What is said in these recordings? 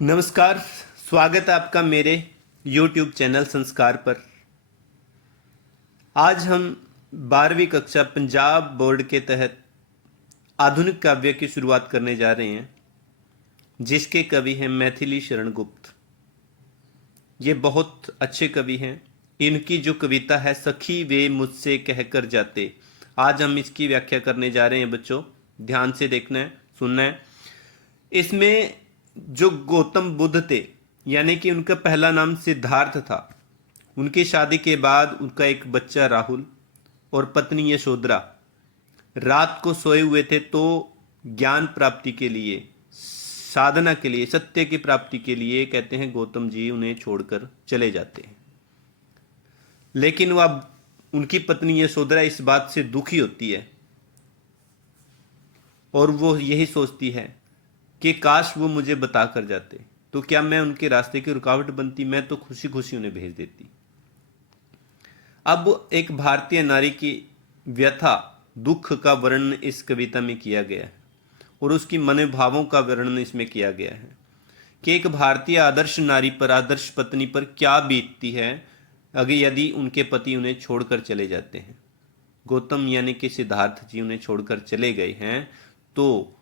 नमस्कार। स्वागत है आपका मेरे YouTube चैनल संस्कार पर। आज हम 12वीं कक्षा पंजाब बोर्ड के तहत आधुनिक काव्य की शुरुआत करने जा रहे हैं, जिसके कवि हैं मैथिली शरण गुप्त। ये बहुत अच्छे कवि हैं। इनकी जो कविता है सखी वे मुझसे कहकर जाते, आज हम इसकी व्याख्या करने जा रहे हैं। बच्चों ध्यान से देखना है, सुनना है। इसमें जो गौतम बुद्ध थे, यानी कि उनका पहला नाम सिद्धार्थ था। उनकी शादी के बाद उनका एक बच्चा राहुल और पत्नी यशोधरा रात को सोए हुए थे, तो ज्ञान प्राप्ति के लिए, साधना के लिए, सत्य की प्राप्ति के लिए कहते हैं गौतम जी उन्हें छोड़कर चले जाते हैं। लेकिन वह उनकी पत्नी यशोधरा इस बात से दुखी होती है और वो यही सोचती है कि काश वो मुझे बता कर जाते, तो क्या मैं उनके रास्ते की रुकावट बनती, मैं तो खुशी खुशी उन्हें भेज देती। अब एक भारतीय नारी की व्यथा, दुख का वर्णन इस कविता में किया गया है और उसकी मनोभावों का वर्णन इसमें किया गया है कि एक भारतीय आदर्श नारी पर, आदर्श पत्नी पर क्या बीतती है अगर यदि उनके पति उन्हें छोड़कर चले जाते हैं। गौतम यानी कि सिद्धार्थ जी उन्हें छोड़कर चले गए हैं, तो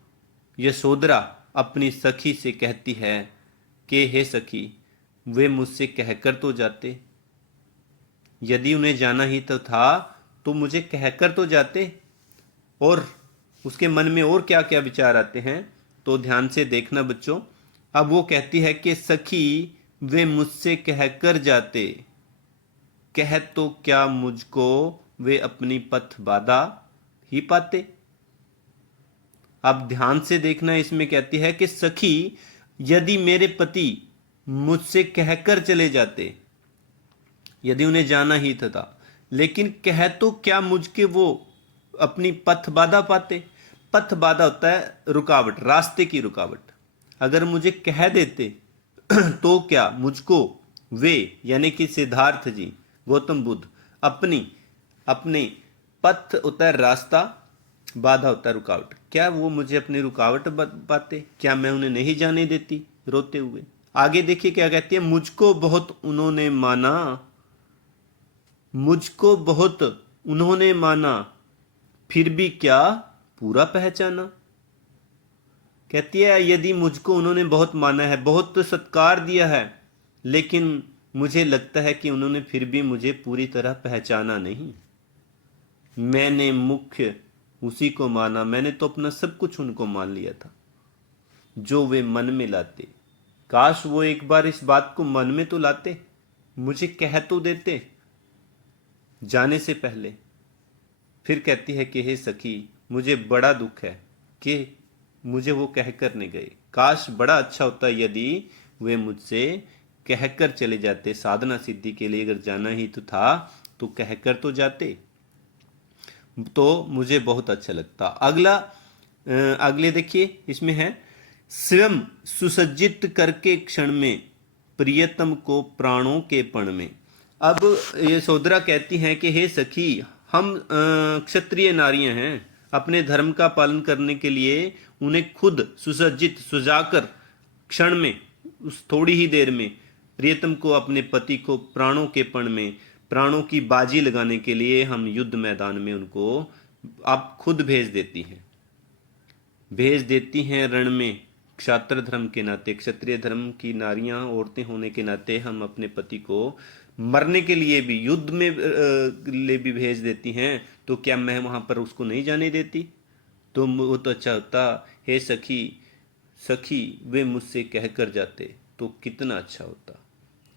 यशोधरा अपनी सखी से कहती है कि हे सखी, वे मुझसे कहकर तो जाते, यदि उन्हें जाना ही तो था तो मुझे कहकर तो जाते। और उसके मन में और क्या क्या विचार आते हैं, तो ध्यान से देखना बच्चों। अब वो कहती है कि सखी वे मुझसे कहकर जाते, कह तो क्या मुझको वे अपनी पथ बाधा ही पाते। अब ध्यान से देखना, इसमें कहती है कि सखी यदि मेरे पति मुझसे कहकर चले जाते, यदि उन्हें जाना ही था, लेकिन कह तो क्या मुझके वो अपनी पथ बाधा पाते। पथ बाधा होता है रुकावट, रास्ते की रुकावट। अगर मुझे कह देते तो क्या मुझको वे यानी कि सिद्धार्थ जी, गौतम बुद्ध, अपनी अपने पथ होता है रास्ता, बाधा होता है रुकावट, क्या वो मुझे अपनी रुकावट पाते, क्या मैं उन्हें नहीं जाने देती रोते हुए। आगे देखिए क्या कहती है, मुझको बहुत उन्होंने माना, मुझको बहुत उन्होंने माना, फिर भी क्या पूरा पहचाना। कहती है यदि मुझको उन्होंने बहुत माना है, बहुत सत्कार दिया है, लेकिन मुझे लगता है कि उन्होंने फिर भी मुझे पूरी तरह पहचाना नहीं। मैंने मुख्य उसी को माना, मैंने तो अपना सब कुछ उनको मान लिया था जो वे मन में लाते। काश वो एक बार इस बात को मन में तो लाते, मुझे कह तो देते जाने से पहले। फिर कहती है कि हे सखी, मुझे बड़ा दुख है कि मुझे वो कहकर नहीं गए। काश बड़ा अच्छा होता यदि वे मुझसे कहकर चले जाते, साधना सिद्धि के लिए अगर जाना ही तो था तो कहकर तो जाते, तो मुझे बहुत अच्छा लगता। अगले देखिए, इसमें है स्वयं सुसज्जित करके क्षण में, प्रियतम को प्राणों के पण में। अब ये सोदरा कहती हैं कि हे सखी, हम क्षत्रिय नारियां हैं, अपने धर्म का पालन करने के लिए उन्हें खुद सुसज्जित, सुजाकर क्षण में, उस थोड़ी ही देर में प्रियतम को, अपने पति को प्राणों के पण में, प्राणों की बाजी लगाने के लिए हम युद्ध मैदान में उनको आप खुद भेज देती हैं, भेज देती हैं रण में। क्षात्र धर्म के नाते, क्षत्रिय धर्म की नारियां, औरतें होने के नाते हम अपने पति को मरने के लिए भी, युद्ध में लिए भी भेज देती हैं, तो क्या मैं वहां पर उसको नहीं जाने देती। तो वो तो अच्छा होता, हे सखी, सखी वे मुझसे कहकर जाते तो कितना अच्छा होता,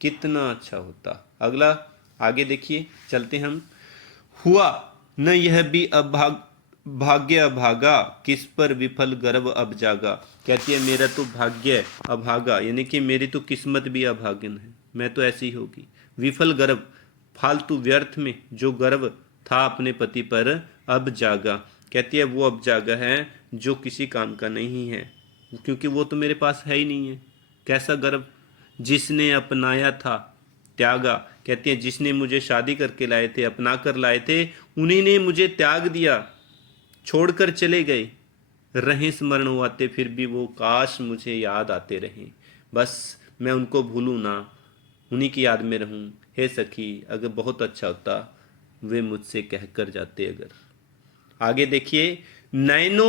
कितना अच्छा होता। अगला आगे देखिए, चलते हम। हुआ न यह भी भाग्य अभागा, किस पर विफल गर्व अब जागा। कहती है मेरा तो भाग्य अभागा, यानी कि मेरी तो किस्मत भी अभागन है, मैं तो ऐसी होगी। विफल गर्व, फालतू व्यर्थ में जो गर्व था अपने पति पर, अब जागा। कहती है वो अब जागा है जो किसी काम का नहीं है, क्योंकि वो तो मेरे पास है ही नहीं है। कैसा गर्व, जिसने अपनाया था त्यागा। कहती है जिसने मुझे शादी करके लाए थे, अपना कर लाए थे, उन्हीं ने मुझे त्याग दिया, छोड़कर चले गए। रहें स्मरण वो आते, फिर भी वो काश मुझे याद आते रहें, बस मैं उनको भूलूं ना, उन्हीं की याद में रहूं। हे सखी अगर बहुत अच्छा होता वे मुझसे कह कर जाते अगर। आगे देखिए, नयन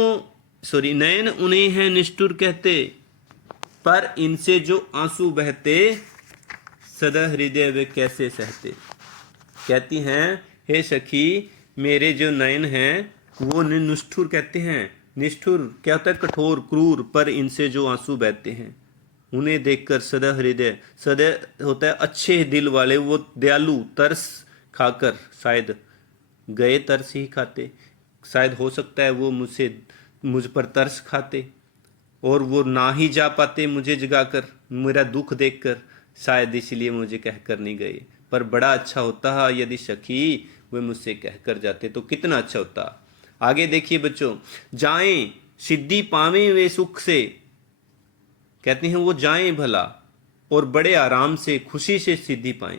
उन्हें हैं निष्ठुर कहते, पर इनसे जो आंसू बहते सदा हृदय वे कैसे सहते। कहती हैं हे सखी मेरे जो नयन हैं वो निष्ठुर कहते हैं। निष्ठुर क्या होता है? कठोर, क्रूर, पर इनसे जो आंसू बहते हैं उन्हें देखकर सदा हृदय, सदा होता है अच्छे दिल वाले, वो दयालु, तरस खाकर शायद गए तरस ही खाते, शायद हो सकता है वो मुझ पर तरस खाते और वो ना ही जा पाते मुझे जगाकर, मेरा दुख देखकर, शायद इसलिए मुझे कहकर नहीं गए। पर बड़ा अच्छा होता है यदि सखी वे मुझसे कहकर जाते तो कितना अच्छा होता। आगे देखिए बच्चों, जाएं सिद्धि पावें वे सुख से, कहते हैं वो जाएं भला और बड़े आराम से खुशी से सिद्धि पाएं,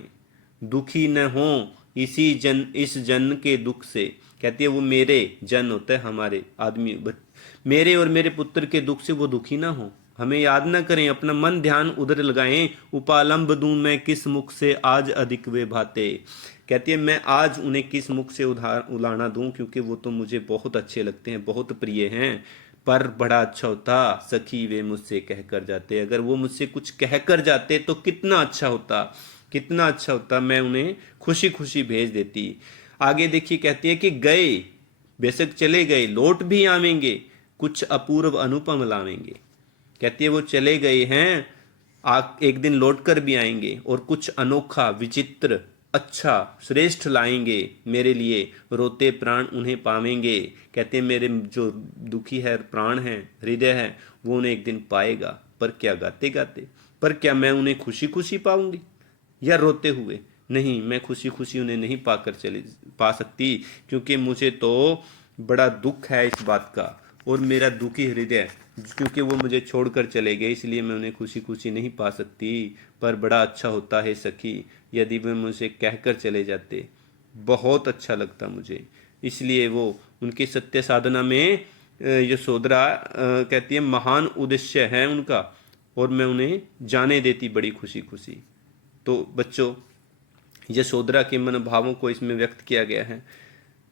दुखी न हो इस जन के दुख से। कहती है वो मेरे जन होता है हमारे आदमी, मेरे और मेरे पुत्र के दुख से वो दुखी ना हो, हमें याद ना करें, अपना मन ध्यान उधर लगाएं। उपालंब दूं मैं किस मुख से आज अधिक वे भाते। कहती है मैं आज उन्हें किस मुख से उलाना दूं, क्योंकि वो तो मुझे बहुत अच्छे लगते हैं, बहुत प्रिय हैं। पर बड़ा अच्छा होता सखी वे मुझसे कह कर जाते, अगर वो मुझसे कुछ कह कर जाते तो कितना अच्छा होता, कितना अच्छा होता, मैं उन्हें खुशी खुशी भेज देती। आगे देखिए कहती है कि गए बेशक चले गए लौट भी आवेंगे, कुछ अपूर्व अनुपम लावेंगे। कहती है वो चले गए हैं, एक दिन लौट कर भी आएंगे और कुछ अनोखा विचित्र अच्छा श्रेष्ठ लाएंगे मेरे लिए, रोते प्राण उन्हें पावेंगे। कहते हैं मेरे जो दुखी है प्राण है, हृदय है, वो उन्हें एक दिन पाएगा, पर क्या गाते गाते, पर क्या मैं उन्हें खुशी खुशी पाऊंगी या रोते हुए? नहीं, मैं खुशी खुशी उन्हें नहीं पा सकती, क्योंकि मुझे तो बड़ा दुख है इस बात का, और मेरा दुखी हृदय, क्योंकि वो मुझे छोड़कर चले गए इसलिए मैं उन्हें खुशी खुशी नहीं पा सकती। पर बड़ा अच्छा होता है सखी यदि वे मुझे कहकर चले जाते, बहुत अच्छा लगता मुझे। इसलिए वो उनकी सत्य साधना में यशोधरा कहती है महान उद्देश्य है उनका, और मैं उन्हें जाने देती बड़ी खुशी खुशी। तो बच्चों यशोधरा के मनोभावों को इसमें व्यक्त किया गया है।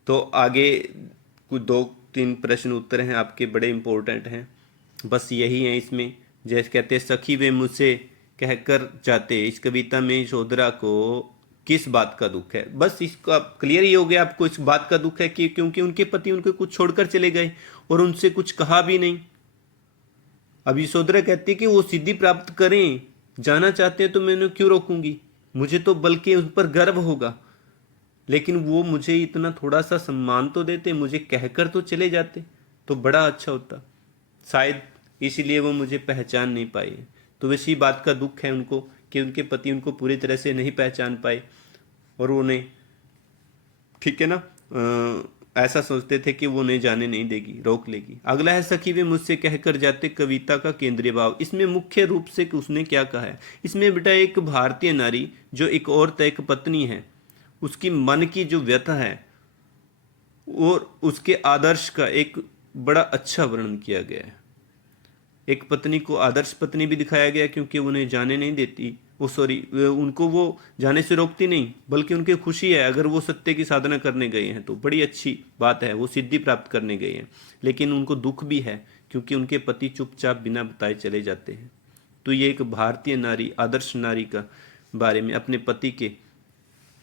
तो आगे कुछ 2-3 प्रश्न उत्तर हैं आपके, बड़े इंपॉर्टेंट हैं, बस यही है इसमें। जैसे कहते हैं सखी वे मुझसे कहकर जाते, इस कविता में यशोधरा को किस बात का दुख है? बस इसका क्लियर ही हो गया आपको, इस बात का दुख है कि क्योंकि उनके पति उनको कुछ छोड़कर चले गए और उनसे कुछ कहा भी नहीं। अब यशोधरा कहती है कि वो सिद्धि प्राप्त करें, जाना चाहते हैं तो मैं उन्हें क्यों रोकूंगी, मुझे तो बल्कि उन पर गर्व होगा, लेकिन वो मुझे इतना थोड़ा सा सम्मान तो देते, मुझे कहकर तो चले जाते तो बड़ा अच्छा होता। शायद इसीलिए वो मुझे पहचान नहीं पाए। तो इसी बात का दुख है उनको कि उनके पति उनको पूरी तरह से नहीं पहचान पाए और उन्हें, ठीक है ना, ऐसा सोचते थे कि वो उन्हें जाने नहीं देगी, रोक लेगी। अगला है सखी वे मुझसे कहकर जाते, कविता का केंद्रीय भाव। इसमें मुख्य रूप से उसने क्या कहा है? इसमें बेटा एक भारतीय नारी जो एक औरत एक पत्नी है, उसकी मन की जो व्यथा है और उसके आदर्श का एक बड़ा अच्छा वर्णन किया गया है। एक पत्नी को आदर्श पत्नी भी दिखाया गया, क्योंकि उन्हें जाने नहीं देती, उनको वो जाने से रोकती नहीं, बल्कि उनकी खुशी है अगर वो सत्य की साधना करने गए हैं तो बड़ी अच्छी बात है, वो सिद्धि प्राप्त करने गए हैं। लेकिन उनको दुख भी है क्योंकि उनके पति चुपचाप बिना बताए चले जाते हैं। तो ये एक भारतीय नारी, आदर्श नारी का बारे में अपने पति के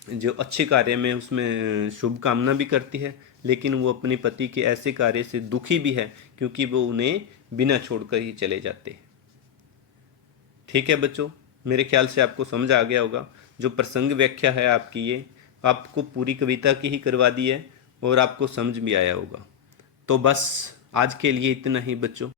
जो अच्छे कार्य में उसमें शुभकामना भी करती है, लेकिन वो अपने पति के ऐसे कार्य से दुखी भी है क्योंकि वो उन्हें बिना छोड़कर ही चले जाते हैं। ठीक है बच्चों, मेरे ख्याल से आपको समझ आ गया होगा। जो प्रसंग व्याख्या है आपकी, ये आपको पूरी कविता की ही करवा दी है और आपको समझ भी आया होगा। तो बस आज के लिए इतना ही बच्चों।